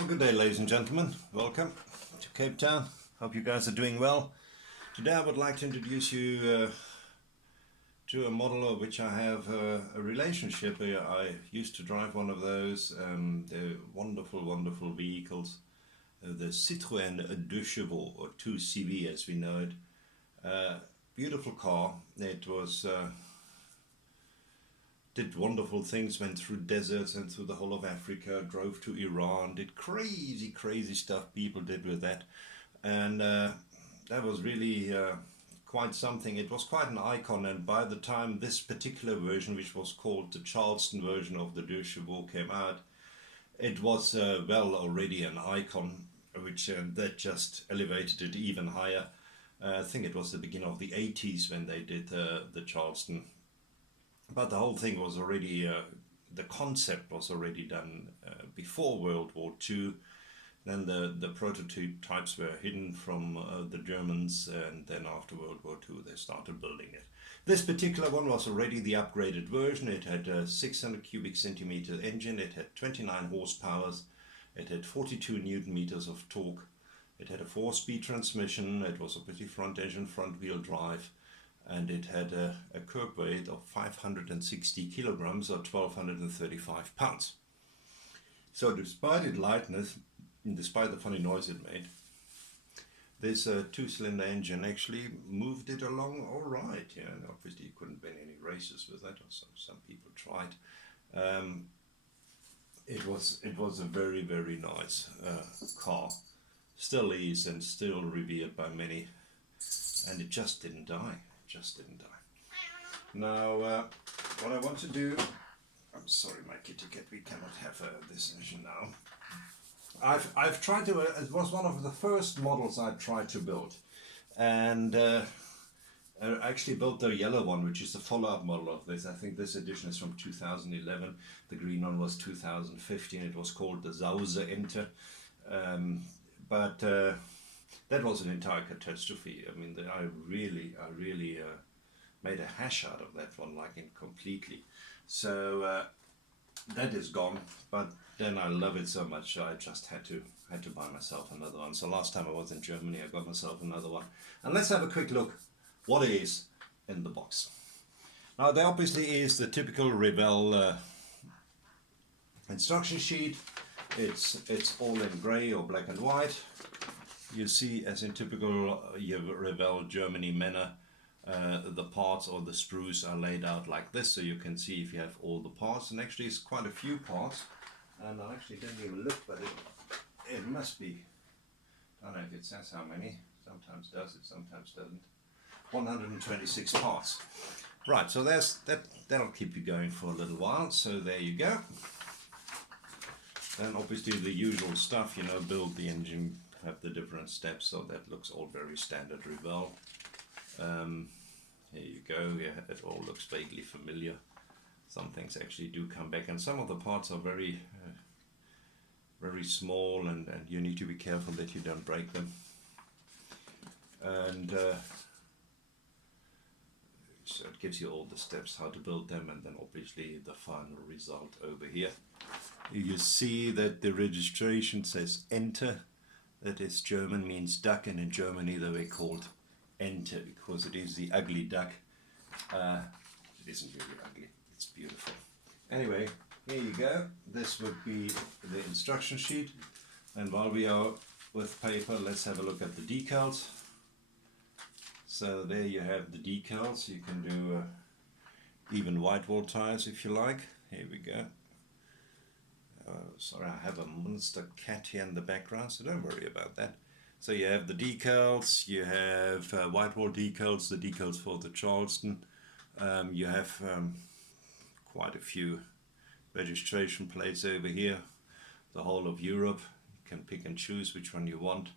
Well, good day, ladies and gentlemen. Welcome to Cape Town. Hope you guys are doing well. Today I would like to introduce you to a model of which I have a relationship. I used to drive one of those. They're wonderful, wonderful vehicles. The Citroen 2 Chevaux, or 2CV as we know it. Beautiful car. It was did wonderful things, went through deserts and through the whole of Africa, drove to Iran, did crazy stuff people did with that. And that was really quite something. It was quite an icon, and by the time this particular version, which was called the Charleston version of the 2 Chevaux, came out, it was well already an icon, which that just elevated it even higher. I think it was the beginning of the 80s when they did the Charleston. But the whole thing was already, the concept was already done before World War II. Then the prototype types were hidden from the Germans, and then after World War II they started building it. This particular one was already the upgraded version. It had a 600 cubic centimeter engine, it had 29 horsepower, it had 42 Newton meters of torque, it had a 4-speed transmission, it was a pretty front engine, front wheel drive, and it had a curb weight of 560 kilograms or 1235 pounds. So despite its lightness, and despite the funny noise it made, this two-cylinder engine actually moved it along all right. Yeah, and obviously you couldn't win any races with that, or some people tried. It was a very nice car, still is and still revered by many, and it just didn't die. Now, what I want to do, I'm sorry, my kitty cat, we cannot have this engine now. I've tried to, it was one of the first models I tried to build, and I actually built the yellow one, which is the follow-up model of this. I think this edition is from 2011. The green one was 2015. It was called the Zause Ente, but that was an entire catastrophe. I mean, I really made a hash out of that one, like completely. So that is gone. But then I love it so much, I just had to buy myself another one. So last time I was in Germany, I got myself another one. And let's have a quick look what is in the box. Now, there obviously is the typical Revell instruction sheet. It's all in grey or black and white. You see, as in typical Revell Germany manner, the parts or the sprues are laid out like this, so you can see if you have all the parts, and actually it's quite a few parts, and I actually didn't even look, but it must be, I don't know if it says how many, sometimes does, it sometimes doesn't, 126 parts. Right, so that'll keep you going for a little while, so there you go. Then obviously the usual stuff, you know, build the engine, have the different steps, so that looks all very standard Revell. Here you go, yeah, it all looks vaguely familiar. Some things actually do come back, and some of the parts are very small, and you need to be careful that you don't break them. And so it gives you all the steps how to build them, and then obviously the final result over here. You see that the registration says Enter. That is German, means duck, and in Germany they were called Ente because it is the ugly duck. It isn't really ugly, it's beautiful. Anyway, here you go. This would be the instruction sheet. And while we are with paper, let's have a look at the decals. So there you have the decals. You can do even white wall tires if you like. Here we go. Sorry, I have a monster cat here in the background, so don't worry about that. So you have the decals, you have white wall decals, the decals for the Charleston. You have quite a few registration plates over here, the whole of Europe. You can pick and choose which one you want.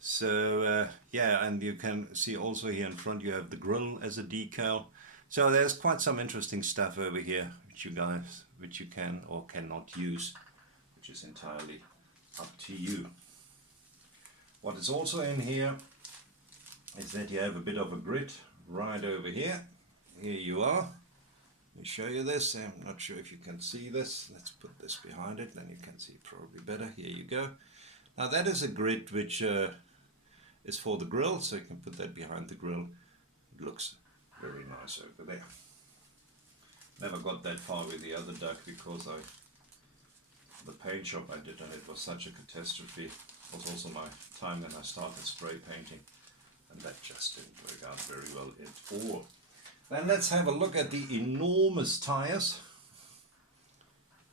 So yeah, and you can see also here in front you have the grill as a decal. So there's quite some interesting stuff over here which you can or cannot use, which is entirely up to you. What is also in here is that you have a bit of a grid right over here. Here you are. Let me show you this. I'm not sure if you can see this. Let's put this behind it, then you can see probably better. Here you go. Now that is a grid which is for the grill, so you can put that behind the grill. It looks very nice over there. Never got that far with the other duck because the paint shop I did on it was such a catastrophe. It was also my time when I started spray painting, and that just didn't work out very well at all. Then let's have a look at the enormous tires.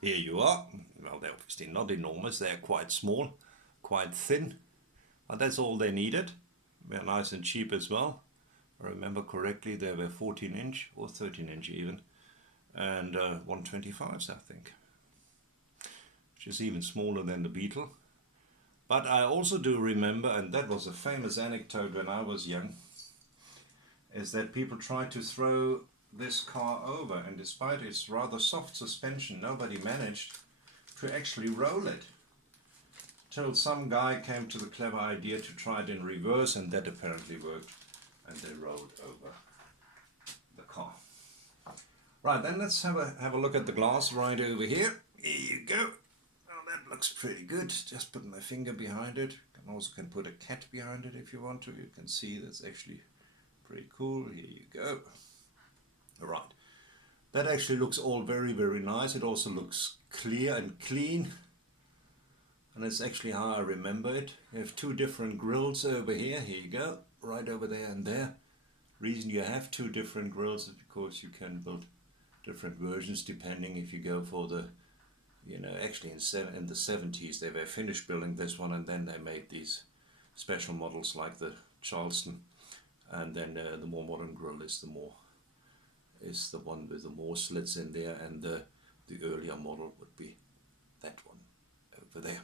Here you are. Well, they're obviously not enormous, they're quite small, quite thin, but that's all they needed. They're nice and cheap as well. If I remember correctly, they were 14-inch or 13-inch even, and 125s, I think, which is even smaller than the Beetle. But I also do remember, and that was a famous anecdote when I was young, is that people tried to throw this car over, and despite its rather soft suspension, nobody managed to actually roll it. Till some guy came to the clever idea to try it in reverse, and that apparently worked, and they rolled over the car. Right, then let's have a look at the glass right over here. Here you go. Well, that looks pretty good. Just put my finger behind it. You can also put a cat behind it if you want to. You can see that's actually pretty cool. Here you go. All right. That actually looks all very, very nice. It also looks clear and clean. And it's actually how I remember it. You have two different grills over here. Here you go. Right over there and there. Reason you have two different grills is because you can build different versions depending if you go for the, you know, actually in the 70s they were finished building this one, and then they made these special models like the Charleston. And then the more modern grill is the one with the more slits in there, and the earlier model would be that one over there.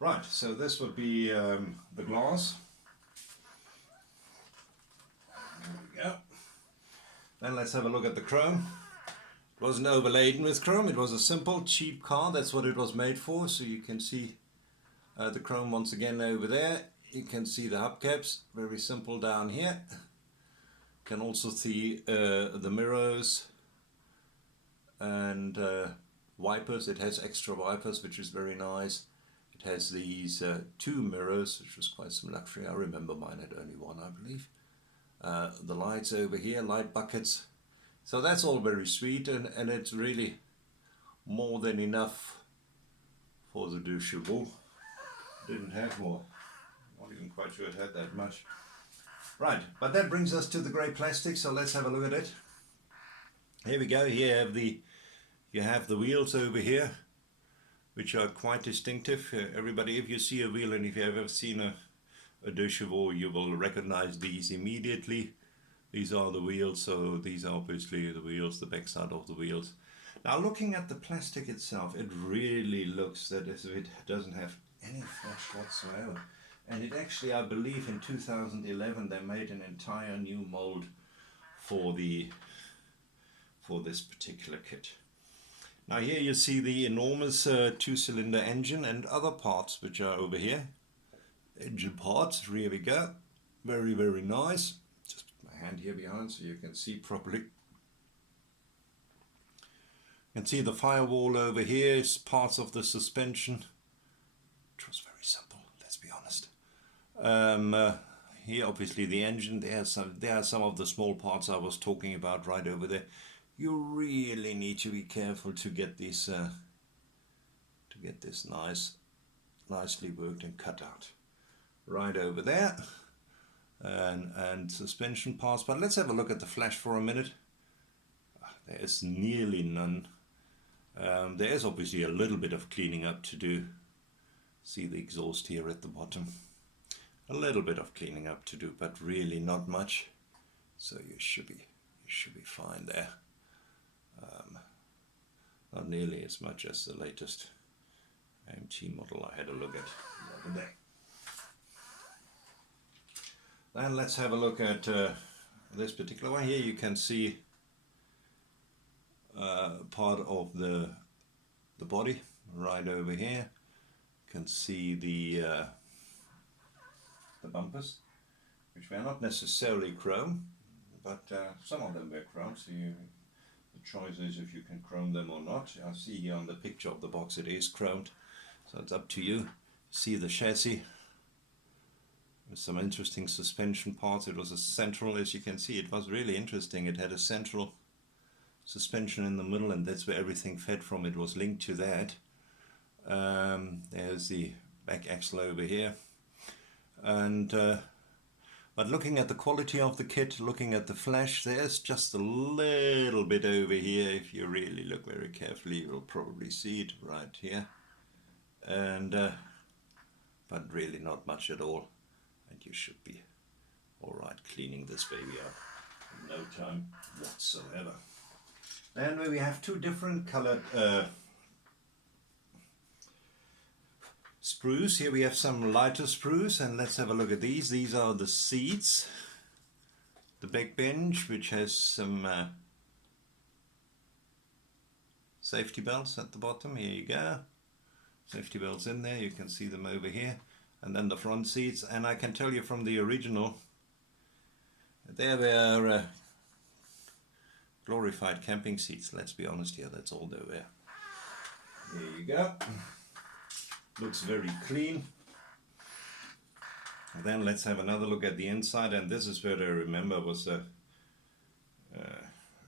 Right, so this would be the glass. There we go. Then let's have a look at the chrome. It wasn't overladen with chrome, it was a simple, cheap car. That's what it was made for. So you can see the chrome once again over there. You can see the hubcaps, very simple down here. You can also see the mirrors and wipers. It has extra wipers, which is very nice. It has these two mirrors, which was quite some luxury. I remember mine had only one, I believe. The lights over here, light buckets. So that's all very sweet, and it's really more than enough for the deux chevaux. Didn't have more. Not even quite sure it had that much. Right, but that brings us to the grey plastic, so let's have a look at it. Here we go. Here you have the wheels over here, which are quite distinctive. Everybody, if you see a wheel, and if you've ever seen a deux chevaux, you will recognize these immediately. These are the wheels, so these are obviously the wheels, the backside of the wheels. Now looking at the plastic itself, it really looks that as if it doesn't have any flash whatsoever. And it actually, I believe in 2011 they made an entire new mold for this particular kit. Now here you see the enormous two-cylinder engine and other parts which are over here. Engine parts, here we go. Very, very nice. Just put my hand here behind so you can see properly. You can see the firewall over here is parts of the suspension, which was very simple, let's be honest. Here obviously the engine, there are some of the small parts I was talking about right over there. You really need to be careful to get this nicely worked and cut out. Right over there, and suspension parts. But let's have a look at the flash for a minute. There is nearly none. There is obviously a little bit of cleaning up to do. See the exhaust here at the bottom. A little bit of cleaning up to do, but really not much. So you should be fine there. Not nearly as much as the latest AMT model I had a look at the other day. Then let's have a look at this particular one. Here you can see part of the body right over here. You can see the bumpers, which were not necessarily chrome, but some of them were chrome, so you choice is if you can chrome them or not. I see here on the picture of the box it is chromed, so it's up to you. See the chassis with some interesting suspension parts. It was a central, as you can see, it was really interesting. It had a central suspension in the middle, and that's where everything fed from. It was linked to that. There's the back axle over here, and but looking at the quality of the kit, looking at the flash, there's just a little bit over here. If you really look very carefully, you'll probably see it right here, and but really not much at all, and you should be all right cleaning this baby up in no time whatsoever. Then we have two different colored sprues. Here we have some lighter sprues, and let's have a look at these. These are the seats, the back bench, which has some safety belts at the bottom. Here you go, safety belts in there, you can see them over here, and then the front seats. And I can tell you from the original, there were glorified camping seats, let's be honest here, that's all they were. There you go. Looks very clean. And then let's have another look at the inside, and this is where I remember was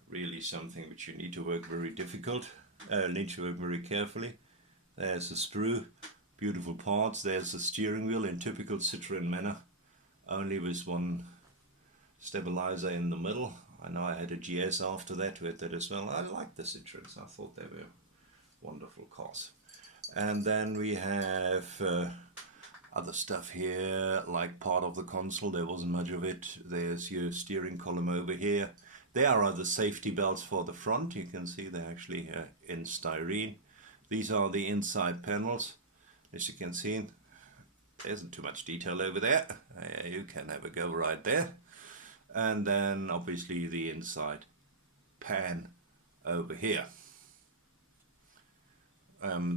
really something which you need to work very very carefully. There's a sprue, beautiful parts. There's a steering wheel in typical Citroen manner, only with one stabilizer in the middle. I know I had a GS after that with it as well. I liked the Citroens, I thought they were wonderful cars. And then we have other stuff here, like part of the console. There wasn't much of it. There's your steering column over here. There are the safety belts for the front. You can see they're actually in styrene. These are the inside panels. As you can see, there isn't too much detail over there. You can have a go right there. And then obviously the inside pan over here.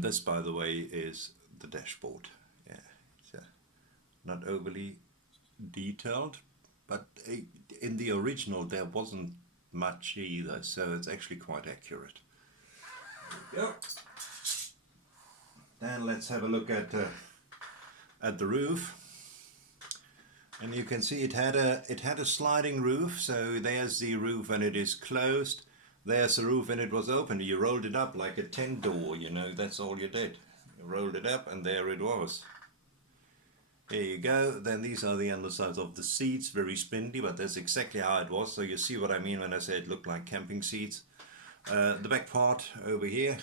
This, by the way, is the dashboard. Yeah, it's not overly detailed, but in the original there wasn't much either, so it's actually quite accurate. There we go. Then let's have a look at the roof. And you can see it had a sliding roof, so there's the roof when it is closed. There's the roof when it was open. You rolled it up like a tent door, you know, that's all you did. You rolled it up and there it was. There you go. Then these are the undersides of the seats, very spindly, but that's exactly how it was. So you see what I mean when I say it looked like camping seats. The back part over here,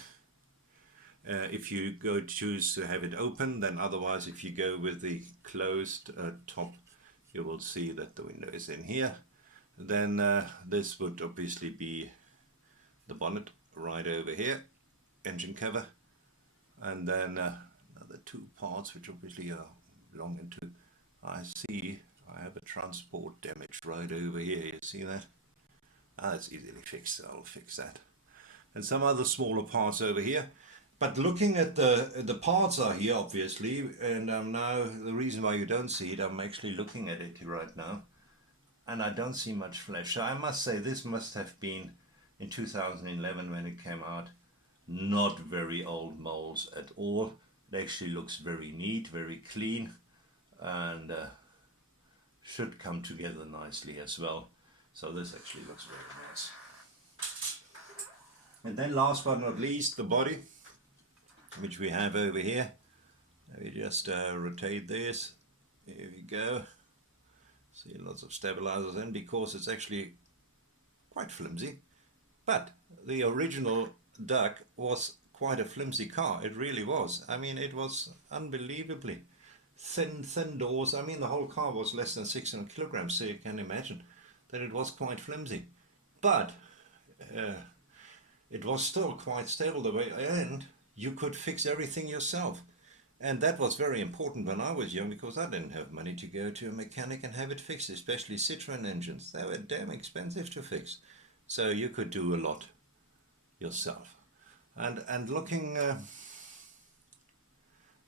if you choose to have it open, then otherwise if you go with the closed top, you will see that the window is in here. Then this would obviously be the bonnet right over here, engine cover, and then another two parts which obviously are belonging to, I see I have a transport damage right over here, you see that? That's easily fixed, I'll fix that. And some other smaller parts over here. But looking at the parts are here obviously, and now the reason why you don't see it, I'm actually looking at it right now, and I don't see much flesh. So I must say this must have been in 2011 when it came out. Not very old molds at all. It actually looks very neat, very clean, and should come together nicely as well. So this actually looks very nice. And then last but not least, the body, which we have over here. We just rotate this. Here we go. See lots of stabilizers in, because it's actually quite flimsy. But the original Duck was quite a flimsy car. It really was. I mean, it was unbelievably thin doors. I mean, the whole car was less than 600 kilograms, so you can imagine that it was quite flimsy. But it was still quite stable the way, and you could fix everything yourself. And that was very important when I was young, because I didn't have money to go to a mechanic and have it fixed, especially Citroen engines. They were damn expensive to fix. So you could do a lot yourself. And looking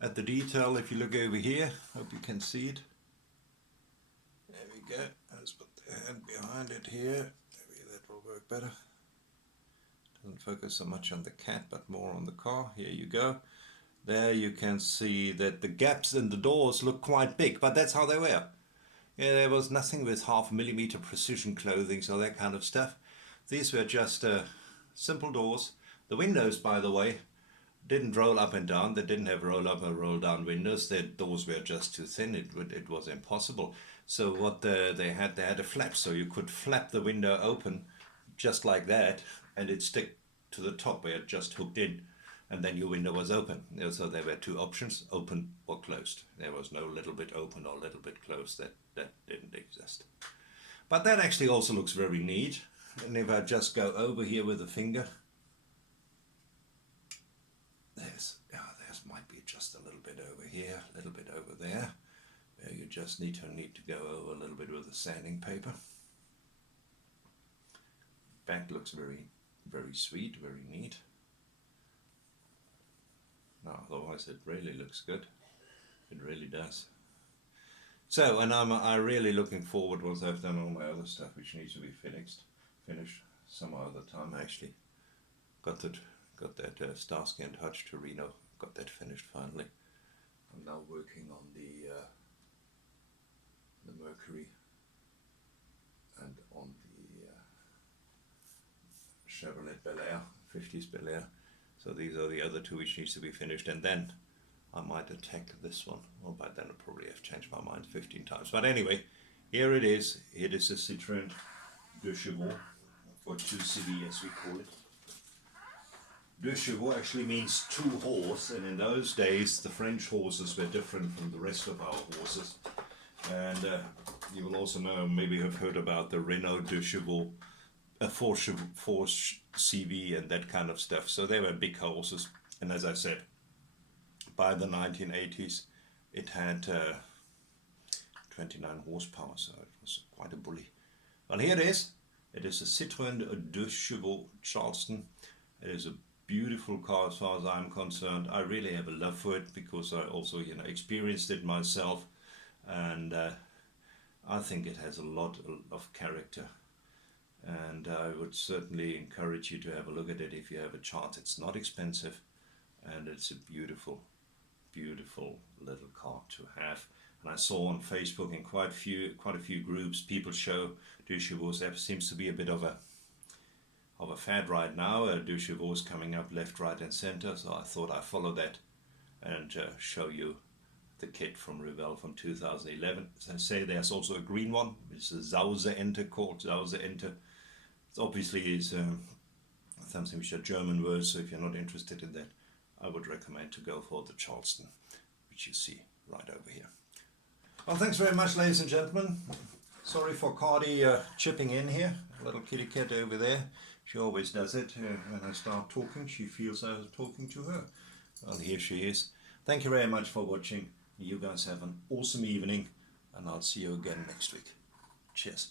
at the detail, if you look over here, hope you can see it. There we go. Let's put the hand behind it here. Maybe that will work better. Doesn't focus so much on the cat, but more on the car. Here you go. There you can see that the gaps in the doors look quite big, but that's how they were. Yeah, there was nothing with 0.5 mm precision clothing, so that kind of stuff. These were just simple doors. The windows, by the way, didn't roll up and down. They didn't have roll up or roll down windows. Their doors were just too thin. It was impossible. So what they had a flap, so you could flap the window open just like that, and it'd stick to the top where it just hooked in, and then your window was open. So there were two options: open or closed. There was no little bit open or little bit closed. That didn't exist. But that actually also looks very neat. And if I just go over here with the finger, there's might be just a little bit over here, a little bit over there. Where you just need to go over a little bit with the sanding paper. Back looks very, very sweet, very neat. No, otherwise it really looks good. It really does. So, and I'm really looking forward, once I've done all my other stuff which needs to be finished some other time. Actually got that Starsky and Hutch Torino, got that finished finally. I'm now working on the Mercury and on the Chevrolet Bel Air, 50s Bel Air. So these are the other two which needs to be finished, and then I might attack this one. Well, by then I'll probably have changed my mind 15 times. But anyway, here it is. It is a Citroen 2 chevaux, or 2CV as we call it. 2 chevaux actually means 2 horse, and in those days the French horses were different from the rest of our horses. And you will also know, maybe have heard about the Renault 2 chevaux, a 4 CV and that kind of stuff. So they were big horses, and as I said, by the 1980s it had 29 horsepower, so it was quite a bully. Well, here it is. It is a Citroen 2 chevaux Charleston. It is a beautiful car as far as I'm concerned. I really have a love for it because I also experienced it myself, and I think it has a lot of character. And I would certainly encourage you to have a look at it if you have a chance. It's not expensive, and it's a beautiful, beautiful little car to have. And I saw on Facebook in quite a few groups people show 2 chevaux. There seems to be a bit of a fad right now. 2 chevaux coming up left, right, and center. So I thought I'd follow that and show you the kit from Revell from 2011. As I say, there's also a green one. It's a Zause Ente, called Zause Ente. It obviously is something which are German words, so if you're not interested in that, I would recommend to go for the Charleston, which you see right over here. Well, thanks very much, ladies and gentlemen. Sorry for Cardi chipping in here. A little kitty cat over there. She always does it. When I start talking, she feels I was talking to her. Well, here she is. Thank you very much for watching. You guys have an awesome evening, and I'll see you again next week. Cheers.